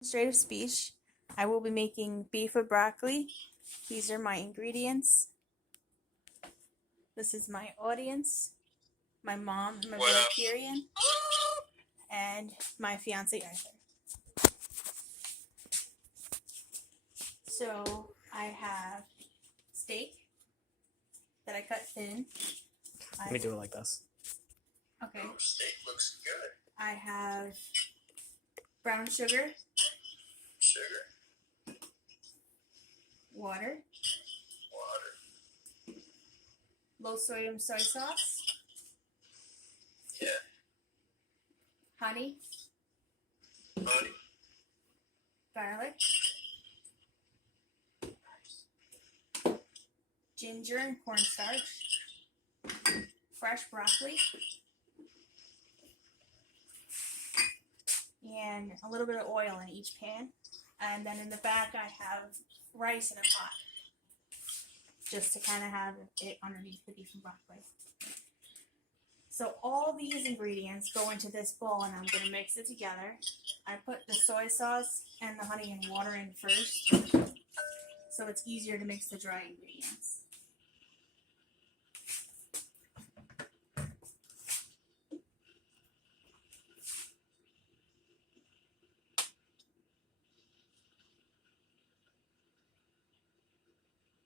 Straight of speech. I will be making beef with broccoli. These are my ingredients. This is my audience, my mom, my brother Kieran, and my fiance Arthur. So I have steak that I cut thin. Let me do it like this. Okay. Oh, steak looks good. I have brown sugar, water, low sodium soy sauce, Yeah. honey, garlic, ginger and cornstarch, fresh broccoli, and a little bit of oil in each pan. And then in the back I have rice in a pot, just to kind of have it underneath the beef and broccoli. So all these ingredients go into this bowl and I'm going to mix it together. I put the soy sauce and the honey and water in first, so it's easier to mix the dry ingredients.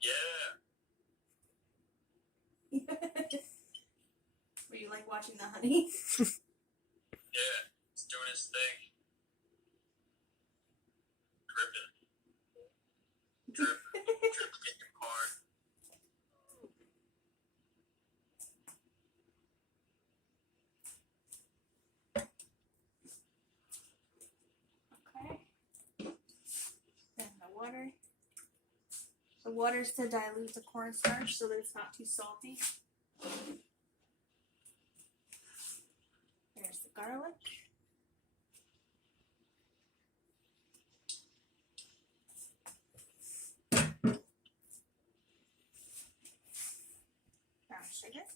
Yeah. Were you like watching the honey? Yeah. It's doing its thing. Dripping. Dripping hard. Okay. Then the water. The water is to dilute the cornstarch so that it's not too salty. There's the garlic. Brown sugar.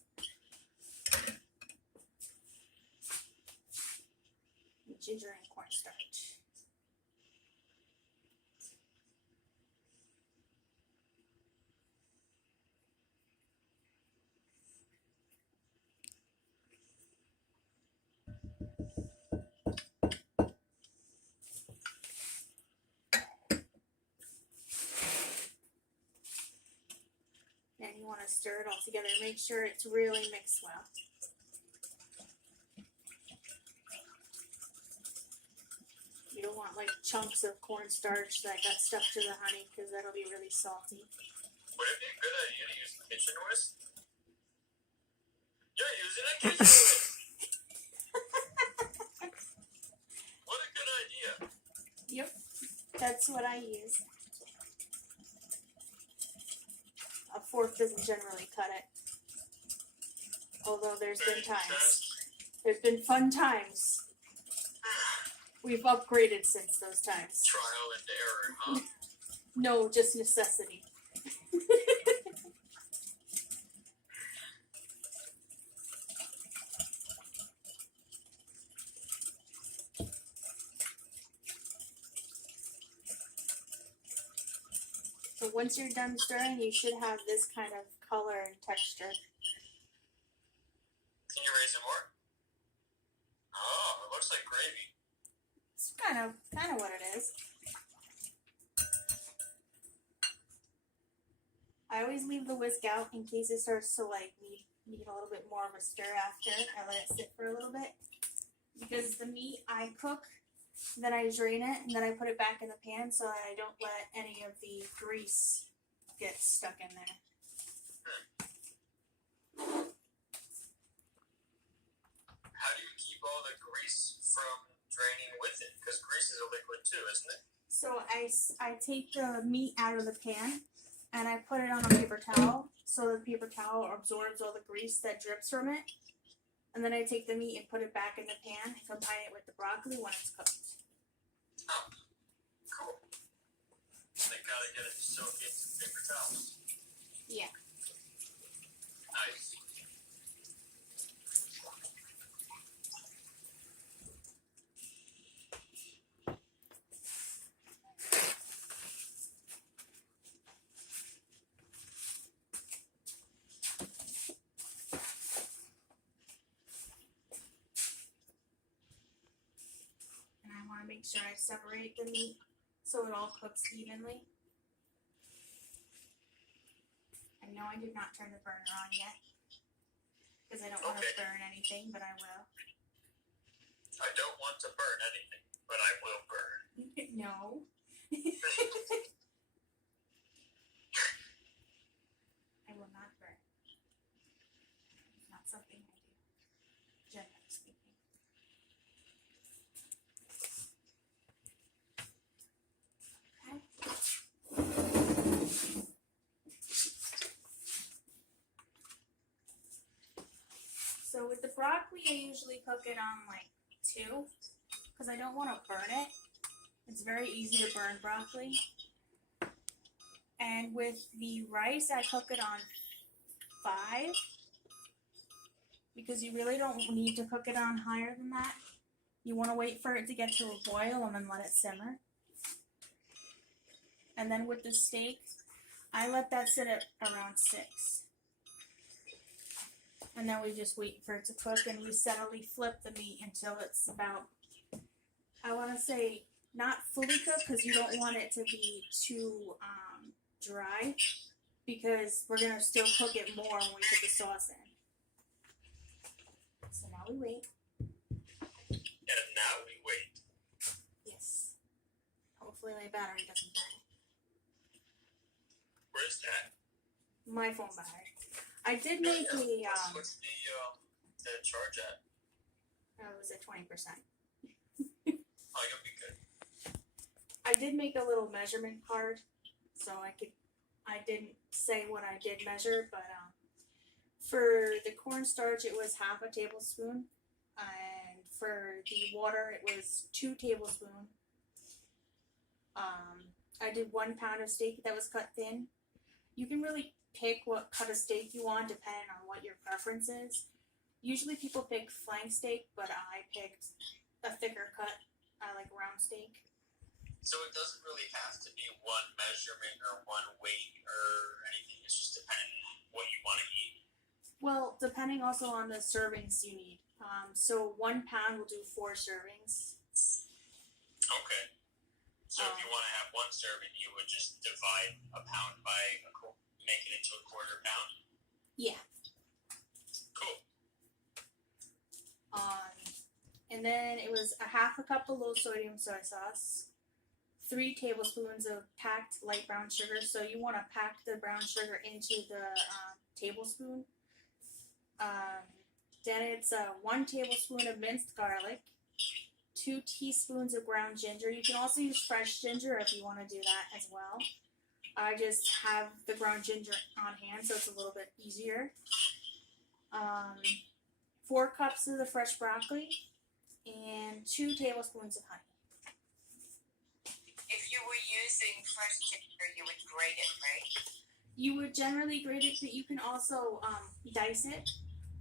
And ginger and cornstarch. And you want to stir it all together. Make sure it's really mixed well. You don't want like chunks of cornstarch that got stuck to the honey because that'll be really salty. Would it be a good idea to use kitchen whisk? You're using a kitchen whisk! What a good idea! Yep, that's what I use. A fork doesn't generally cut it. Although there's been times. There's been fun times. We've upgraded since those times. Trial and error, huh? No, just necessity. So once you're done stirring, you should have this kind of color and texture. Can you raise it more? Oh, it looks like gravy. It's kind of what it is. I always leave the whisk out in case it starts to like need a little bit more of a stir after. I let it sit for a little bit. Because the meat I cook, then I drain it, and then I put it back in the pan so I don't let any of the grease get stuck in there. How do you keep all the grease from draining with it? Because grease is a liquid too, isn't it? So I take the meat out of the pan, and I put it on a paper towel so the paper towel absorbs all the grease that drips from it. And then I take the meat and put it back in the pan and combine it with the broccoli when it's cooked. Oh, cool. They gotta get it to soak into paper towels. Yeah. Nice. to make sure I separate the meat so it all cooks evenly. I know I did not turn the burner on yet because I don't want to burn anything, but I will. I don't want to burn anything, but I will burn. No. I will not burn. It's not something I do, generally speaking. Okay. So with the broccoli, I usually cook it on like 2 because I don't want to burn it. It's very easy to burn broccoli. And with the rice, I cook it on 5 because you really don't need to cook it on higher than that. You want to wait for it to get to a boil and then let it simmer. And then with the steak, I let that sit at around 6. And then we just wait for it to cook and we steadily flip the meat until it's about, I want to say, not fully cooked because you don't want it to be too dry because we're going to still cook it more when we put the sauce in. So now we wait. And now we wait. Yes. Hopefully my battery doesn't die. Where's that? My phone battery. I did make a, What's the charge at? it was at 20%. Oh, you'll be good. I did make a little measurement card, so I didn't say what I did measure, but for the cornstarch it was half a tablespoon, and for the water it was 2 tablespoons. I did 1 pound of steak that was cut thin. You can really pick what cut of steak you want depending on what your preference is. Usually people pick flank steak, but I picked a thicker cut. I like round steak. So it doesn't really have to be one measurement or one weight or anything. It's just depending on what you want to eat. Well, depending also on the servings you need. So 1 pound will do 4 servings. Okay. So if you want to have 1 serving, you would just divide a pound by make it into a 1/4 pound. Yeah. Cool. And then it was a half a cup of low sodium soy sauce, 3 tablespoons of packed light brown sugar. So you want to pack the brown sugar into the tablespoon. Then it's 1 tablespoon of minced garlic, 2 teaspoons of ground ginger. You can also use fresh ginger if you want to do that as well. I just have the ground ginger on hand, so it's a little bit easier. 4 cups of the fresh broccoli, and 2 tablespoons of honey. If you were using fresh ginger, you would grate it, right? You would generally grate it, but you can also dice it.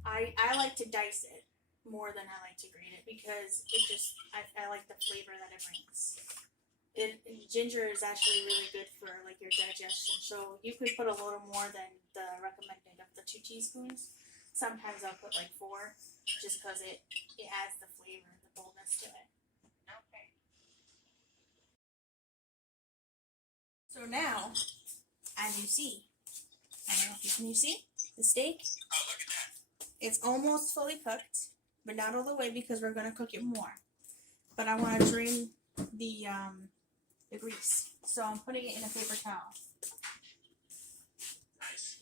I like to dice it more than I like to grate it because it just I like the flavor that it brings. Ginger is actually really good for like your digestion, so you could put a little more than the recommended of the 2 teaspoons. Sometimes I'll put like 4, just because it adds the flavor, the boldness to it. Okay. So now, as you see, I don't know if you see the steak. Oh, look at that. It's almost fully cooked, but not all the way because we're gonna cook it more. But I want to drain the grease, so I'm putting it in a paper towel. Nice.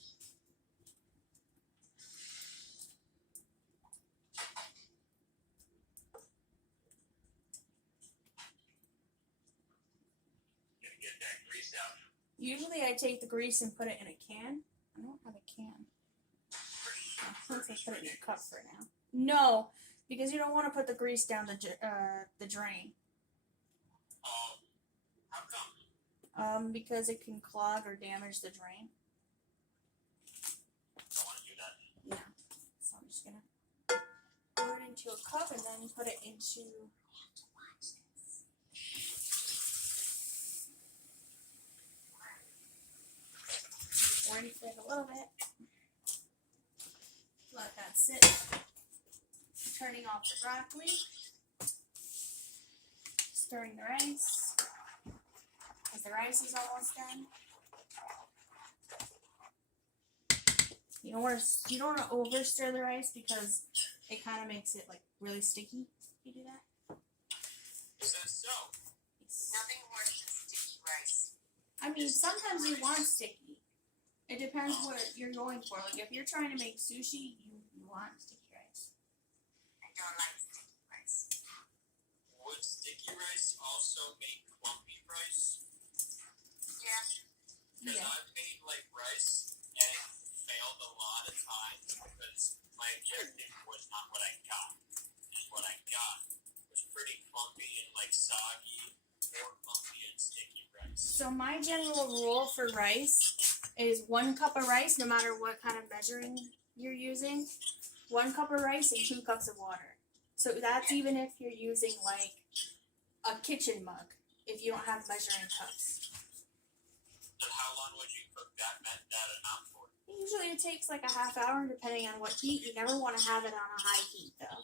Gotta get that grease out. Usually I take the grease and put it in a can. I don't have a can. Since I put it in a cup for now. No, because you don't want to put the grease down the drain. Oh, how come? Because it can clog or damage the drain. Don't want to do that. No. So I'm just gonna pour it into a cup and then put it into. Warm it a little bit. Let that sit. Turning off the broccoli. stirring the rice. Because the rice is almost done. You don't want to over stir the rice because it kind of makes it like really sticky. You do that. Is that so? Nothing worse than sticky rice. I mean, sometimes you want sticky. It depends what you're going for. Like if you're trying to make sushi, you want sticky rice. I don't like sticky rice. Would sticky rice also make clumpy rice? Yeah. Because Yeah. I've made like rice and failed a lot of times because my objective was not what I got. And what I got was pretty clumpy and like soggy, or clumpy and sticky rice. So my general rule for rice is 1 cup of rice, no matter what kind of measuring you're using. 1 cup of rice and 2 cups of water. So that's even if you're using like a kitchen mug, if you don't have measuring cups. And how long would you cook that amount for? Usually it takes like a half hour depending on what heat. You never want to have it on a high heat though.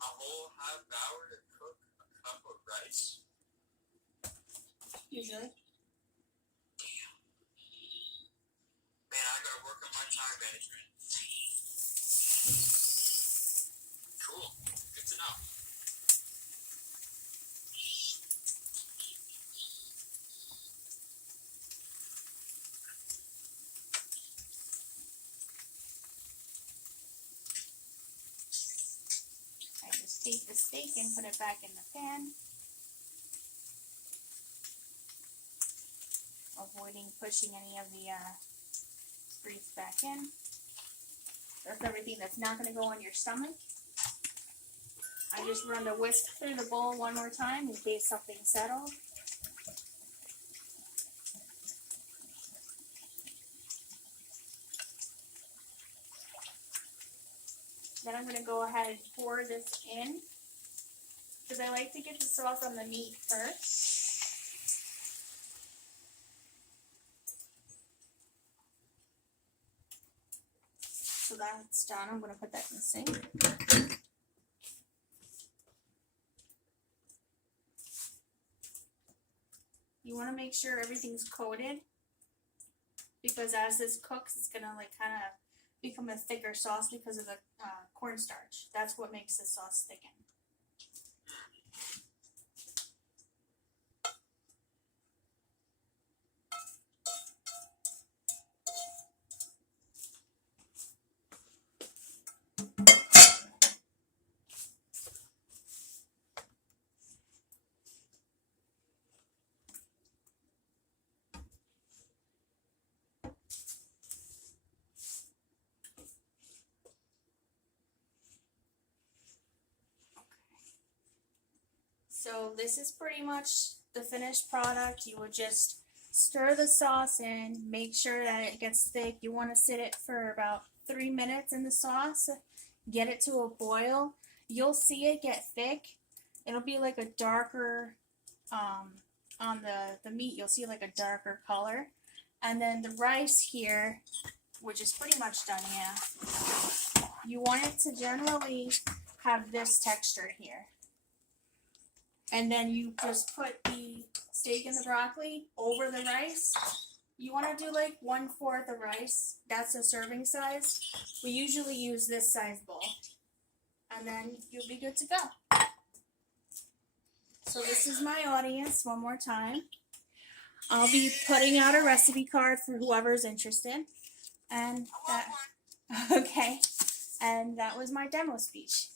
A whole half hour to cook a cup of rice? Usually. Man, I gotta work on my time management. Cool. Good to know. I just take the steak and put it back in the pan. Avoiding pushing any of the grease back in. That's everything that's not going to go in your stomach. I just run the whisk through the bowl one more time in case something settled. Then I'm going to go ahead and pour this in because I like to get the sauce on the meat first. So that's done. I'm going to put that in the sink. You want to make sure everything's coated because as this cooks, it's going to like kind of become a thicker sauce because of the cornstarch. That's what makes the sauce thicken. So this is pretty much the finished product. You would just stir the sauce in, make sure that it gets thick. You want to sit it for about 3 minutes in the sauce, get it to a boil. You'll see it get thick. It'll be like a darker, on the meat, you'll see like a darker color. And then the rice here, which is pretty much done, yeah. You want it to generally have this texture here. And then you just put the steak and the broccoli over the rice. You want to do like 1/4 of rice. That's a serving size. We usually use this size bowl. And then you'll be good to go. So this is my audience one more time. I'll be putting out a recipe card for whoever's interested. And that, okay. And that was my demo speech.